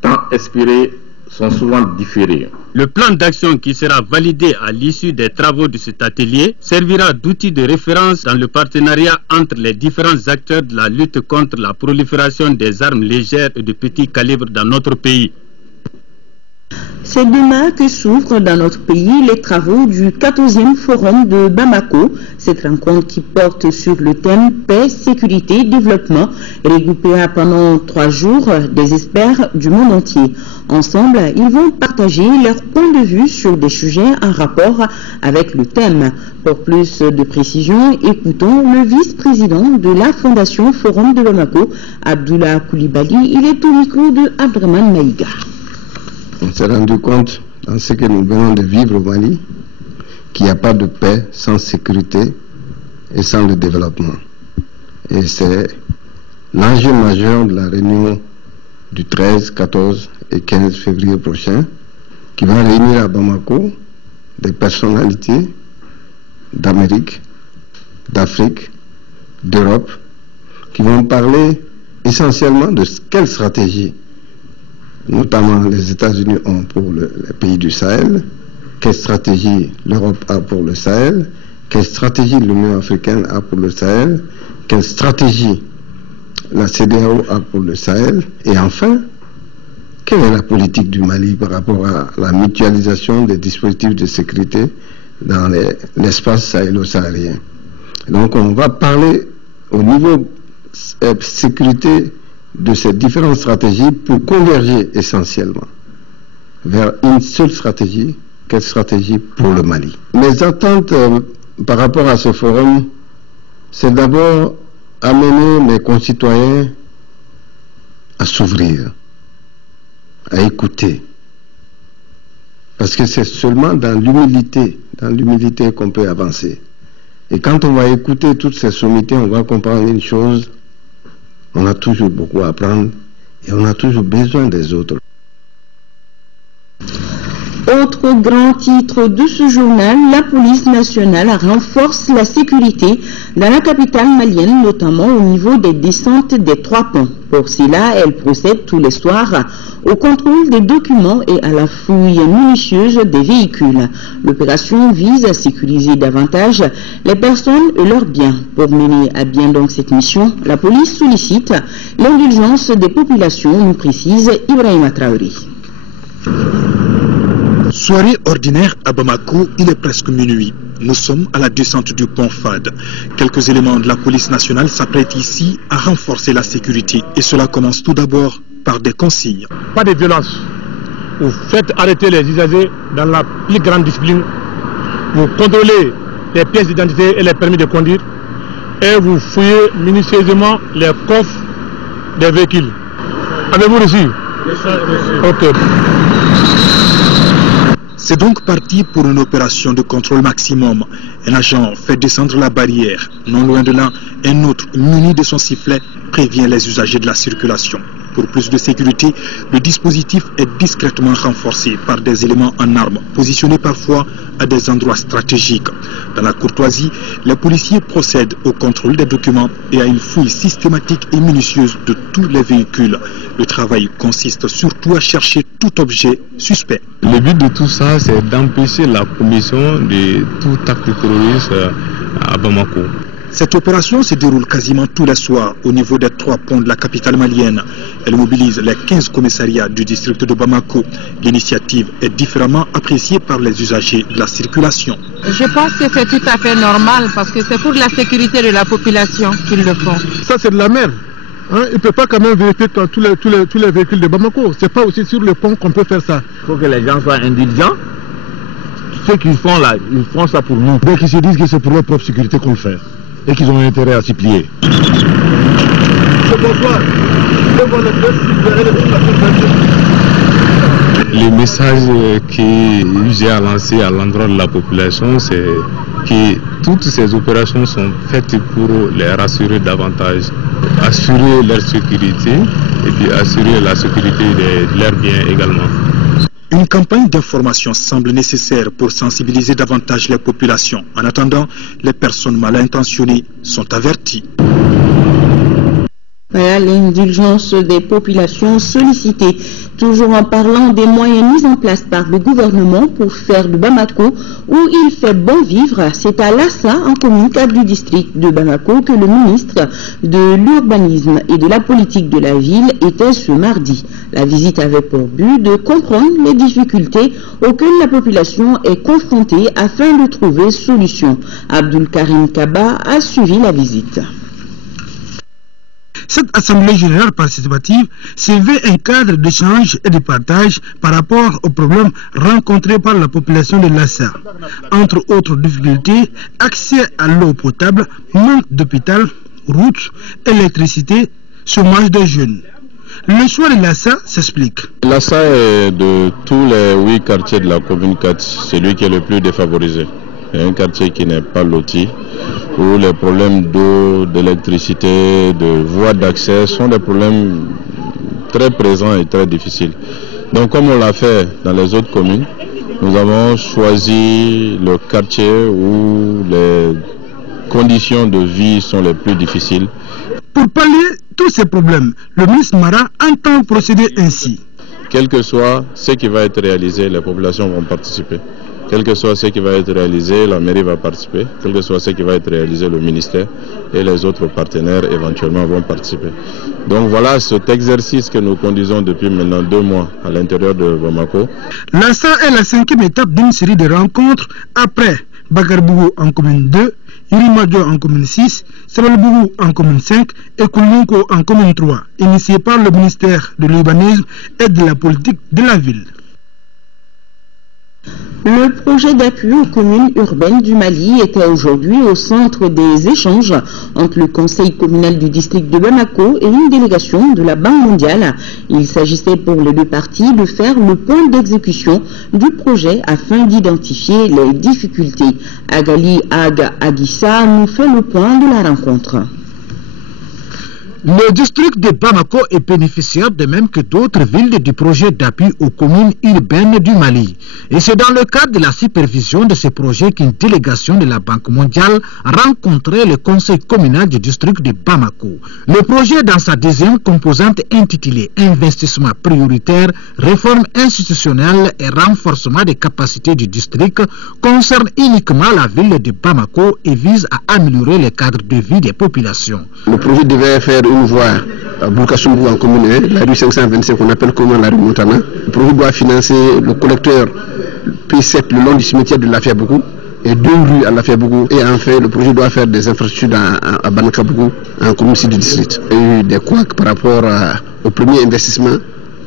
tant espérées sont souvent différées. Le plan d'action qui sera validé à l'issue des travaux de cet atelier servira d'outil de référence dans le partenariat entre les différents acteurs de la lutte contre la prolifération des armes légères et de petit calibre dans notre pays. C'est demain que s'ouvrent dans notre pays les travaux du 14e forum de Bamako. Cette rencontre qui porte sur le thème paix, sécurité, développement regroupera pendant 3 jours des experts du monde entier. Ensemble, ils vont partager leur point de vue sur des sujets en rapport avec le thème. Pour plus de précision, écoutons le vice-président de la Fondation Forum de Bamako, Abdoulaye Koulibaly. Il est au micro de Abdraman Maïga. On s'est rendu compte, dans ce que nous venons de vivre au Mali, qu'il n'y a pas de paix sans sécurité et sans le développement. Et c'est l'enjeu majeur de la réunion du 13, 14 et 15 février prochain, qui va réunir à Bamako des personnalités d'Amérique, d'Afrique, d'Europe, qui vont parler essentiellement de quelle stratégie notamment les États-Unis ont pour les pays du Sahel, quelle stratégie l'Europe a pour le Sahel, quelle stratégie l'Union africaine a pour le Sahel, quelle stratégie la CEDEAO a pour le Sahel, et enfin, quelle est la politique du Mali par rapport à la mutualisation des dispositifs de sécurité dans l'espace sahélo-saharien. Donc on va parler au niveau sécurité de ces différentes stratégies pour converger essentiellement vers une seule stratégie, quelle stratégie pour le Mali. Mes attentes par rapport à ce forum, c'est d'abord amener mes concitoyens à s'ouvrir, à écouter. Parce que c'est seulement dans l'humilité qu'on peut avancer. Et quand on va écouter toutes ces sommités, on va comprendre une chose: on a toujours beaucoup à apprendre et on a toujours besoin des autres. Autre grand titre de ce journal, la police nationale renforce la sécurité dans la capitale malienne, notamment au niveau des descentes des 3 ponts. Pour cela, elle procède tous les soirs au contrôle des documents et à la fouille minutieuse des véhicules. L'opération vise à sécuriser davantage les personnes et leurs biens. Pour mener à bien donc cette mission, la police sollicite l'indulgence des populations, nous précise Ibrahima Traoré. Soirée ordinaire à Bamako, il est presque minuit. Nous sommes à la descente du pont Fad. Quelques éléments de la police nationale s'apprêtent ici à renforcer la sécurité. Et cela commence tout d'abord par des consignes. Pas de violence. Vous faites arrêter les usagers dans la plus grande discipline. Vous contrôlez les pièces d'identité et les permis de conduire. Et vous fouillez minutieusement les coffres des véhicules. Avez-vous reçu? Ok. C'est donc parti pour une opération de contrôle maximum. Un agent fait descendre la barrière. Non loin de là, un autre, muni de son sifflet, prévient les usagers de la circulation. Pour plus de sécurité, le dispositif est discrètement renforcé par des éléments en armes, positionnés parfois à des endroits stratégiques. Dans la courtoisie, les policiers procèdent au contrôle des documents et à une fouille systématique et minutieuse de tous les véhicules. Le travail consiste surtout à chercher tout objet suspect. Le but de tout ça, c'est d'empêcher la commission de tout acte terroriste à Bamako. Cette opération se déroule quasiment tous les soirs au niveau des 3 ponts de la capitale malienne. Elle mobilise les 15 commissariats du district de Bamako. L'initiative est différemment appréciée par les usagers de la circulation. Je pense que c'est tout à fait normal parce que c'est pour la sécurité de la population qu'ils le font. Ça, c'est de la merde. Hein, il ne peut pas quand même vérifier tous les véhicules de Bamako. Ce n'est pas aussi sur le pont qu'on peut faire ça. Il faut que les gens soient indulgents. Ce qu'ils font là, ils font ça pour nous. Donc ils se disent que c'est pour leur propre sécurité qu'on le fait. Et qu'ils ont intérêt à s'y plier. Le message que j'ai à lancer à l'endroit de la population, c'est que toutes ces opérations sont faites pour les rassurer davantage, assurer leur sécurité et puis assurer la sécurité de leurs biens également. Une campagne d'information semble nécessaire pour sensibiliser davantage les populations. En attendant, les personnes mal intentionnées sont averties. Voilà l'indulgence des populations sollicitées. Toujours en parlant des moyens mis en place par le gouvernement pour faire de Bamako où il fait bon vivre, c'est à Lassa, en commune 4 du district de Bamako, que le ministre de l'Urbanisme et de la Politique de la ville était ce mardi. La visite avait pour but de comprendre les difficultés auxquelles la population est confrontée afin de trouver solution. Abdul Karim Kaba a suivi la visite. Cette Assemblée générale participative se veut un cadre d'échange et de partage par rapport aux problèmes rencontrés par la population de Lassa. Entre autres difficultés, accès à l'eau potable, manque d'hôpital, routes, électricité, chômage des jeunes. Le choix de Lassa s'explique. Lassa est de tous les 8 quartiers de la commune 4, celui qui est le plus défavorisé. C'est un quartier qui n'est pas loti, où les problèmes d'eau, d'électricité, de voies d'accès sont des problèmes très présents et très difficiles. Donc comme on l'a fait dans les autres communes, nous avons choisi le quartier où les conditions de vie sont les plus difficiles. Pour pallier tous ces problèmes, le ministre Mara entend procéder ainsi. Quel que soit ce qui va être réalisé, les populations vont participer. Quel que soit ce qui va être réalisé, la mairie va participer. Quel que soit ce qui va être réalisé, le ministère et les autres partenaires éventuellement vont participer. Donc voilà cet exercice que nous conduisons depuis maintenant 2 mois à l'intérieur de Bamako. Lassa est la 5e étape d'une série de rencontres après Bagarbougou en commune 2, Irimadio en commune 6, Sebelbougou en commune 5 et Koulinko en commune 3, initiée par le ministère de l'Urbanisme et de la Politique de la ville. Le projet d'appui aux communes urbaines du Mali était aujourd'hui au centre des échanges entre le conseil communal du district de Bamako et une délégation de la Banque mondiale. Il s'agissait pour les 2 parties de faire le point d'exécution du projet afin d'identifier les difficultés. Agali Aga Agissa nous fait le point de la rencontre. Le district de Bamako est bénéficiaire de même que d'autres villes du projet d'appui aux communes urbaines du Mali. Et c'est dans le cadre de la supervision de ce projet qu'une délégation de la Banque mondiale a rencontré le conseil communal du district de Bamako. Le projet, dans sa deuxième composante intitulée Investissement prioritaire, réforme institutionnelle et renforcement des capacités du district, concerne uniquement la ville de Bamako et vise à améliorer le cadre de vie des populations. Le projet devait faire une voie à Bourkassoumou en commune 1, la rue 525 qu'on appelle comment la rue Montana. Le projet doit financer le collecteur P7 le long du cimetière de Lafiabougou et 2 rues à Lafiabougou. Et enfin, le projet doit faire des infrastructures à Banakabougou, en commune du district. Il y a eu des couacs par rapport au premier investissement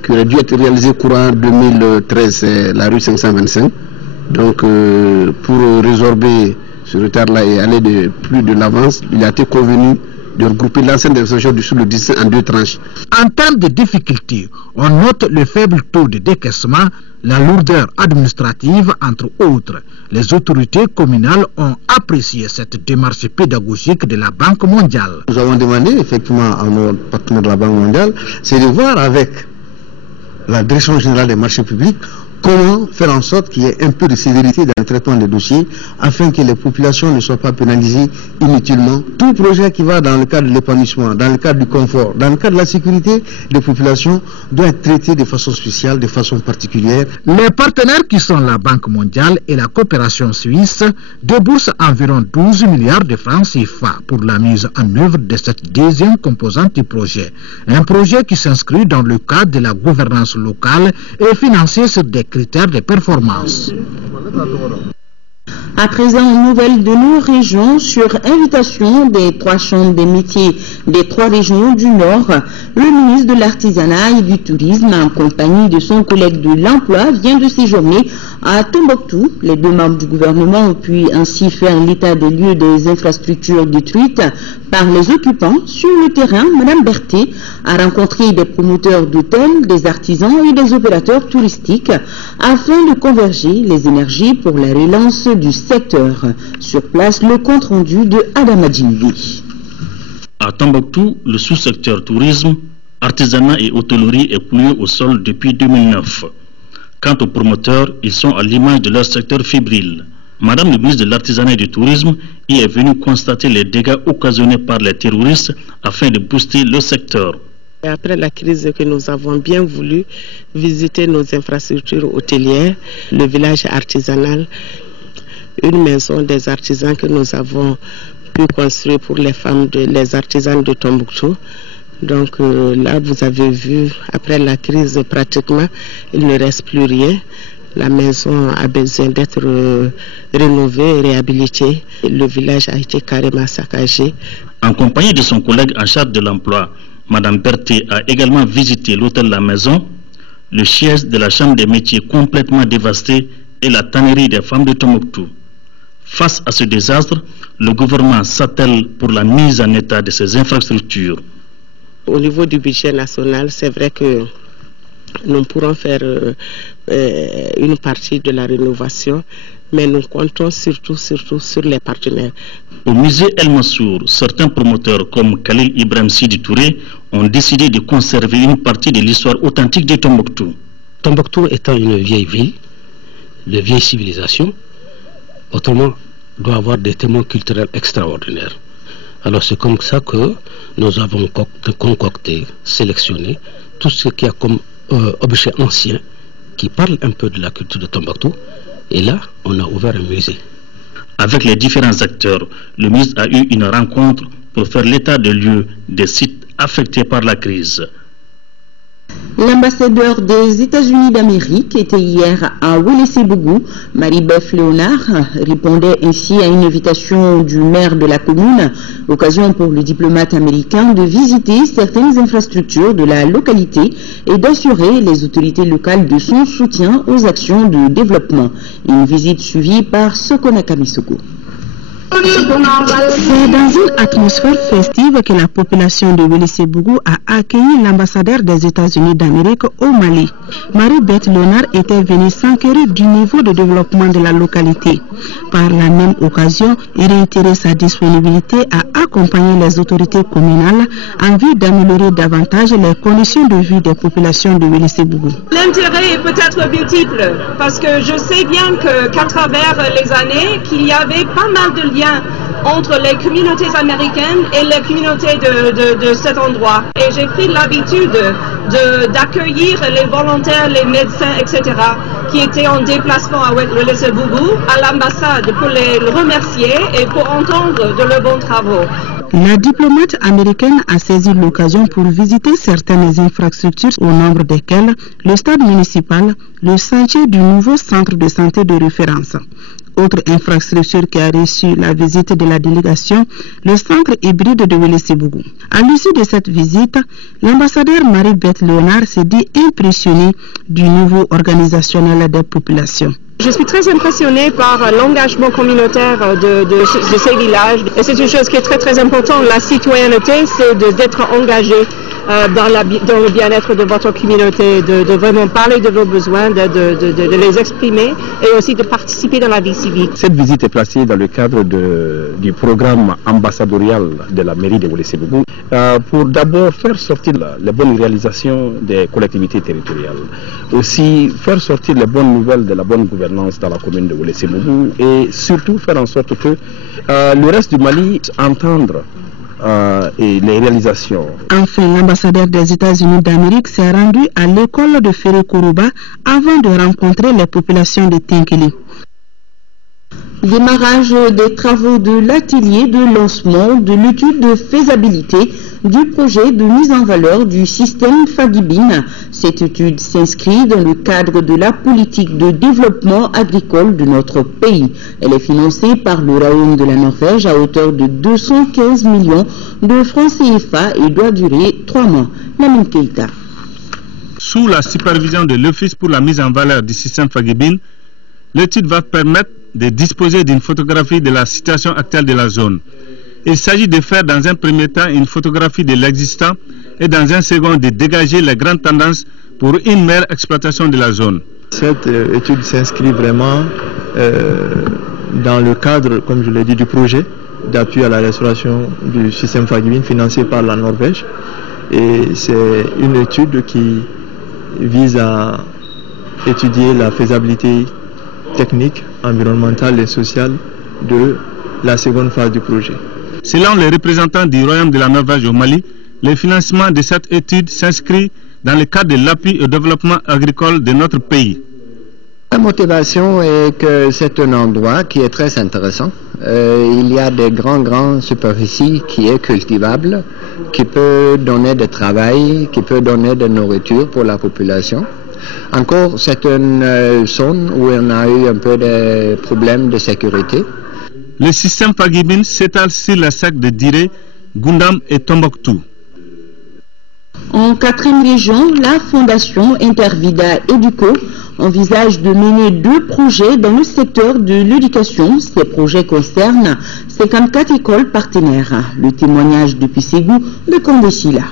qui aurait dû être réalisé courant 2013, c'est la rue 525. Donc, pour résorber ce retard-là et aller de plus de l'avance, il a été convenu de regrouper l'ensemble des régions du sud en 2 tranches. En termes de difficultés, on note le faible taux de décaissement, la lourdeur administrative, entre autres. Les autorités communales ont apprécié cette démarche pédagogique de la Banque mondiale. Nous avons demandé effectivement à nos partenaires de la Banque mondiale, c'est de voir avec la Direction générale des marchés publics comment faire en sorte qu'il y ait un peu de sévérité dans le traitement des dossiers afin que les populations ne soient pas pénalisées inutilement. Tout projet qui va dans le cadre de l'épanouissement, dans le cadre du confort, dans le cadre de la sécurité des populations doit être traité de façon spéciale, de façon particulière. Les partenaires qui sont la Banque mondiale et la coopération suisse déboursent environ 12 milliards de francs CFA pour la mise en œuvre de cette deuxième composante du projet. Un projet qui s'inscrit dans le cadre de la gouvernance locale et financé sur des critères de performance. À présent, nouvelle de nos régions sur invitation des 3 chambres des métiers des 3 régions du Nord. Le ministre de l'Artisanat et du Tourisme, en compagnie de son collègue de l'Emploi, vient de séjourner à Tombouctou. Les 2 membres du gouvernement ont pu ainsi faire l'état des lieux des infrastructures détruites par les occupants. Sur le terrain, Mme Berthet a rencontré des promoteurs d'hôtels, des artisans et des opérateurs touristiques afin de converger les énergies pour la relance du secteur. Sur place, le compte rendu de Adama Djinvi. À Tombouctou, le sous-secteur tourisme, artisanat et hôtellerie est coulé au sol depuis 2009. Quant aux promoteurs, ils sont à l'image de leur secteur fébrile. Madame le ministre de l'Artisanat et du Tourisme y est venue constater les dégâts occasionnés par les terroristes afin de booster le secteur. Après la crise que nous avons bien voulu visiter nos infrastructures hôtelières, le village artisanal, une maison des artisans que nous avons pu construire pour les femmes, les artisans de Tombouctou. Donc là, vous avez vu, après la crise pratiquement, il ne reste plus rien. La maison a besoin d'être rénovée et réhabilitée. Le village a été carrément saccagé. En compagnie de son collègue en charge de l'emploi, Mme Berthet a également visité l'hôtel La Maison, le siège de la Chambre des métiers complètement dévasté et la tannerie des femmes de Tombouctou. Face à ce désastre, le gouvernement s'attelle pour la mise en état de ces infrastructures. Au niveau du budget national, c'est vrai que nous pourrons faire une partie de la rénovation, mais nous comptons surtout sur les partenaires. Au musée El Massour, certains promoteurs comme Khalil Ibrahim Sidi Touré ont décidé de conserver une partie de l'histoire authentique de Tombouctou. Tombouctou étant une vieille ville, de vieille civilisation, autrement doit avoir des témoins culturels extraordinaires. Alors c'est comme ça que nous avons concocté, sélectionné tout ce qu'il y a comme objet ancien qui parle un peu de la culture de Tombouctou. Et là, on a ouvert un musée. Avec les différents acteurs, le ministre a eu une rencontre pour faire l'état des lieux des sites affectés par la crise. L'ambassadeur des États-Unis d'Amérique était hier à Wélessé-Bougou. Marie-Beth Léonard répondait ainsi à une invitation du maire de la commune, occasion pour le diplomate américain de visiter certaines infrastructures de la localité et d'assurer les autorités locales de son soutien aux actions de développement. Une visite suivie par Sokona Kamisoko. C'est dans une atmosphère festive que la population de Wélissé-Bougou a accueilli l'ambassadeur des États-Unis d'Amérique au Mali. Marie-Beth Léonard était venue s'enquérir du niveau de développement de la localité. Par la même occasion, il réitérait sa disponibilité à accompagner les autorités communales en vue d'améliorer davantage les conditions de vie des populations de Wélissé-Bougou. L'intérêt est peut-être multiple parce que je sais bien qu'à travers les années, qu'il y avait pas mal de liens entre les communautés américaines et les communautés de cet endroit. Et j'ai pris l'habitude d'accueillir les volontaires, les médecins, etc., qui étaient en déplacement à Wélissé-Bougou, à l'ambassade, pour les remercier et pour entendre de leurs bons travaux. La diplomate américaine a saisi l'occasion pour visiter certaines infrastructures, au nombre desquelles le stade municipal, le chantier du nouveau centre de santé de référence. Autre infrastructure qui a reçu la visite de la délégation, le centre hybride de Wélissé-Bougou. À l'issue de cette visite, l'ambassadeur Marie-Beth Léonard s'est dit impressionné du niveau organisationnel des populations. Je suis très impressionnée par l'engagement communautaire de ces villages. Et c'est une chose qui est très très importante. La citoyenneté, c'est d'être engagé dans le bien-être de votre communauté, de vraiment parler de vos besoins, de les exprimer et aussi de participer dans la vie civique. Cette visite est placée dans le cadre du programme ambassadorial de la mairie de Wélissé-Bougou pour d'abord faire sortir les bonnes réalisations des collectivités territoriales. Aussi faire sortir les bonnes nouvelles de la bonne gouvernance dans la commune de Wélissé-Bougou et surtout faire en sorte que le reste du Mali entendre et les réalisations. Enfin, l'ambassadeur des États-Unis d'Amérique s'est rendu à l'école de Ferry Kourouba avant de rencontrer les populations de Tinkili. Démarrage des travaux de l'atelier de lancement de l'étude de faisabilité du projet de mise en valeur du système Fagibine. Cette étude s'inscrit dans le cadre de la politique de développement agricole de notre pays. Elle est financée par le Royaume de la Norvège à hauteur de 215 millions de francs CFA et doit durer 3 mois. Lamine Keïta. Sous la supervision de l'Office pour la mise en valeur du système Fagibine, l'étude va permettre de disposer d'une photographie de la situation actuelle de la zone. Il s'agit de faire dans un premier temps une photographie de l'existant et dans un second de dégager les grandes tendances pour une meilleure exploitation de la zone. Cette étude s'inscrit vraiment dans le cadre, comme je l'ai dit, du projet d'appui à la restauration du système Fagibine financé par la Norvège. Et c'est une étude qui vise à étudier la faisabilité technique, environnementale et sociale de la seconde phase du projet. Selon les représentants du Royaume de la Norvège au Mali, le financement de cette étude s'inscrit dans le cadre de l'appui au développement agricole de notre pays. La motivation est que c'est un endroit qui est très intéressant. Il y a des grandes superficies qui est cultivable, qui peut donner du travail, qui peut donner de nourriture pour la population. Encore, c'est une zone où on a eu un peu de problèmes de sécurité. Le système Fagibine s'étale sur les sacs de Diré, Gundam et Tombouctou. En 4e région, la Fondation Intervida Educo envisage de mener 2 projets dans le secteur de l'éducation. Ces projets concernent 54 écoles partenaires. Le témoignage depuis Ségou de Kondesila.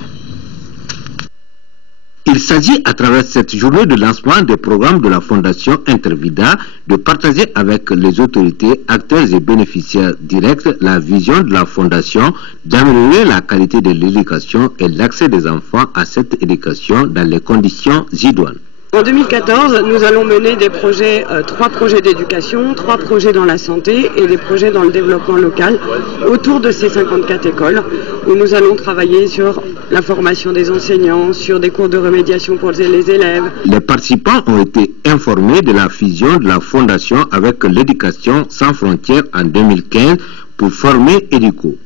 Il s'agit à travers cette journée de lancement des programmes de la Fondation Intervida de partager avec les autorités, acteurs et bénéficiaires directs la vision de la Fondation d'améliorer la qualité de l'éducation et l'accès des enfants à cette éducation dans les conditions idoines. En 2014, nous allons mener des projets, 3 projets d'éducation, 3 projets dans la santé et des projets dans le développement local autour de ces 54 écoles où nous allons travailler sur la formation des enseignants, sur des cours de remédiation pour les élèves. Les participants ont été informés de la fusion de la Fondation avec l'Éducation sans frontières en 2015 pour former Educo.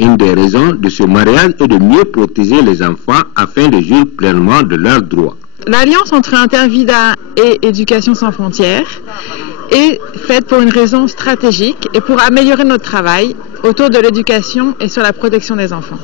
Une des raisons de ce mariage est de mieux protéger les enfants afin de jouir pleinement de leurs droits. L'alliance entre Intervida et Éducation sans frontières est faite pour une raison stratégique et pour améliorer notre travail autour de l'éducation et sur la protection des enfants.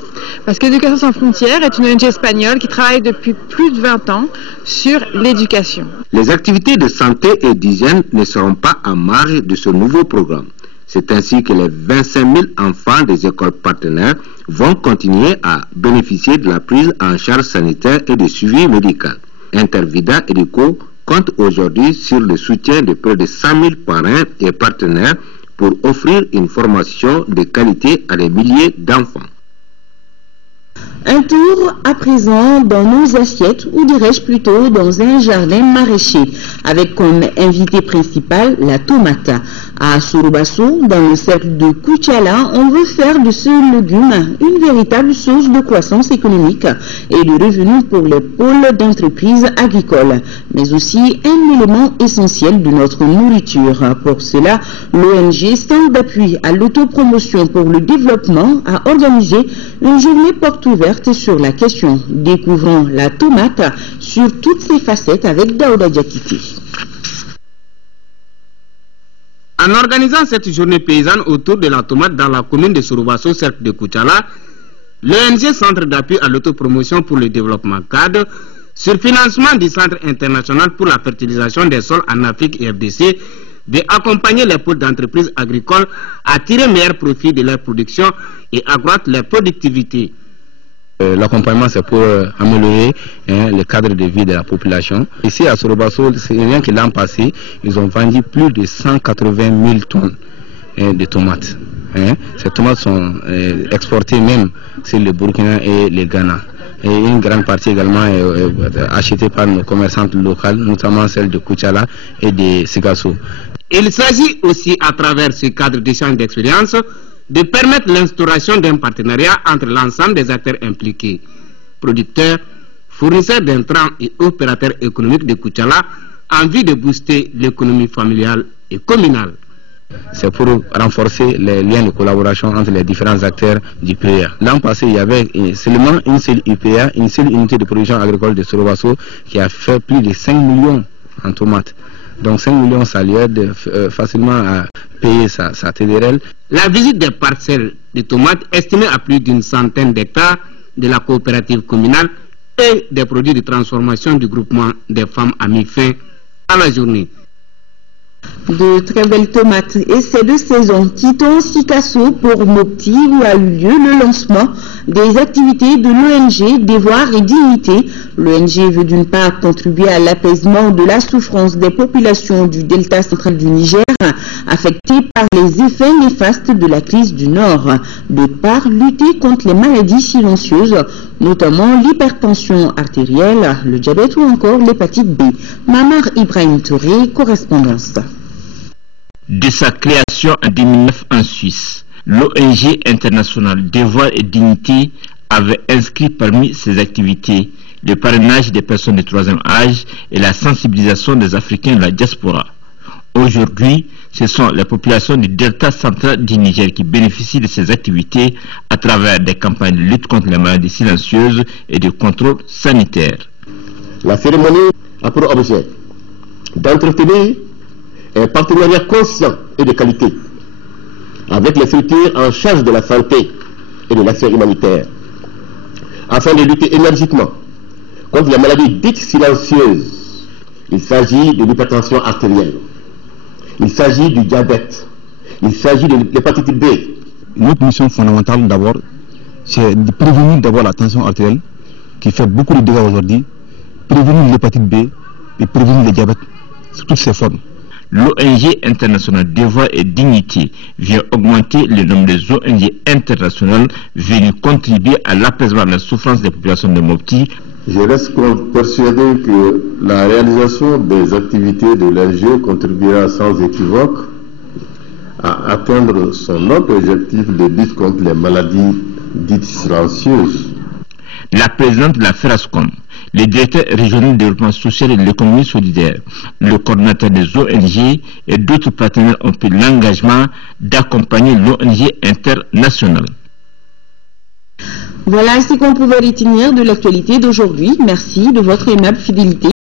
Parce qu'Éducation sans frontières est une ONG espagnole qui travaille depuis plus de 20 ans sur l'éducation. Les activités de santé et d'hygiène ne seront pas en marge de ce nouveau programme. C'est ainsi que les 25 000 enfants des écoles partenaires vont continuer à bénéficier de la prise en charge sanitaire et de suivi médical. Intervida Educo compte aujourd'hui sur le soutien de près de 100 000 parents et partenaires pour offrir une formation de qualité à des milliers d'enfants. Un tour à présent dans nos assiettes, ou dirais-je plutôt dans un jardin maraîcher, avec comme invité principal la tomate. À Sorobasso, dans le cercle de Kuchala, on veut faire de ce légume une véritable source de croissance économique et de revenus pour les pôles d'entreprises agricoles, mais aussi un élément essentiel de notre nourriture. Pour cela, l'ONG Centre d'appui à l'autopromotion pour le développement a organisé une journée porte ouverte sur la question. Découvrons la tomate sur toutes ses facettes avec Daouda Diakiti. En organisant cette journée paysanne autour de la tomate dans la commune de Sorobasso, cercle de Kuchala, l'ONG Centre d'appui à l'autopromotion pour le développement CAD, sur financement du Centre international pour la fertilisation des sols en Afrique et FDC, d'accompagner les pôles d'entreprises agricoles à tirer meilleur profit de leur production et accroître leur productivité. L'accompagnement, c'est pour améliorer le cadre de vie de la population. Ici à Sorobasso, c'est rien que l'an passé, ils ont vendu plus de 180 000 tonnes de tomates. Ces tomates sont exportées même sur le Burkina et le Ghana. Et une grande partie également est achetée par nos commerçantes locales, notamment celles de Kuchala et de Sigasso. Il s'agit aussi, à travers ce cadre d'échange d'expérience, de permettre l'instauration d'un partenariat entre l'ensemble des acteurs impliqués, producteurs, fournisseurs d'intrants et opérateurs économiques de Kuchala, en vue de booster l'économie familiale et communale. C'est pour renforcer les liens de collaboration entre les différents acteurs du PA. L'an passé, il y avait seulement une seule UPA, une seule unité de production agricole de Sorobasso qui a fait plus de 5 millions en tomates. Donc 5 millions, ça lui aide facilement à payer sa TDRL. La visite des parcelles de tomates estimées à plus d'une centaine d'hectares de la coopérative communale et des produits de transformation du groupement des femmes à mi-fin à la journée. De très belles tomates et c'est de saison. Quittons Sikasso pour Mopti où a eu lieu le lancement des activités de l'ONG Devoir et Dignité. L'ONG veut d'une part contribuer à l'apaisement de la souffrance des populations du delta central du Niger affectées par les effets néfastes de la crise du Nord. De part lutter contre les maladies silencieuses, notamment l'hypertension artérielle, le diabète ou encore l'hépatite B. Mamar Ibrahim Touré, correspondance. De sa création en 2009 en Suisse, l'ONG internationale Devoir et Dignité avait inscrit parmi ses activités le parrainage des personnes de troisième âge et la sensibilisation des Africains de la diaspora. Aujourd'hui, ce sont les populations du delta central du Niger qui bénéficient de ces activités à travers des campagnes de lutte contre les maladies silencieuses et de contrôle sanitaire. La cérémonie a pour objet d'entretenir un partenariat conscient et de qualité avec les structures en charge de la santé et de l'action humanitaire afin de lutter énergiquement contre les maladies dites silencieuses. Il s'agit de l'hypertension artérielle, il s'agit du diabète, il s'agit de l'hépatite B. Notre mission fondamentale d'abord, c'est de prévenir d'abord la tension artérielle qui fait beaucoup de dégâts aujourd'hui, prévenir l'hépatite B et prévenir le diabète sous toutes ses formes. L'ONG internationale Devoir et Dignité vient augmenter le nombre des ONG internationales venues contribuer à l'apaisement de la souffrance des populations de Mopti. Je reste persuadé que la réalisation des activités de l'ONG contribuera sans équivoque à atteindre son autre objectif de lutte contre les maladies dites silencieuses. La présidente de la FERASCOM, le directeur régional de développement social et de l'économie solidaire, le coordinateur des ONG et d'autres partenaires ont pris l'engagement d'accompagner l'ONG internationale. Voilà ce qu'on pouvait retenir de l'actualité d'aujourd'hui. Merci de votre aimable fidélité.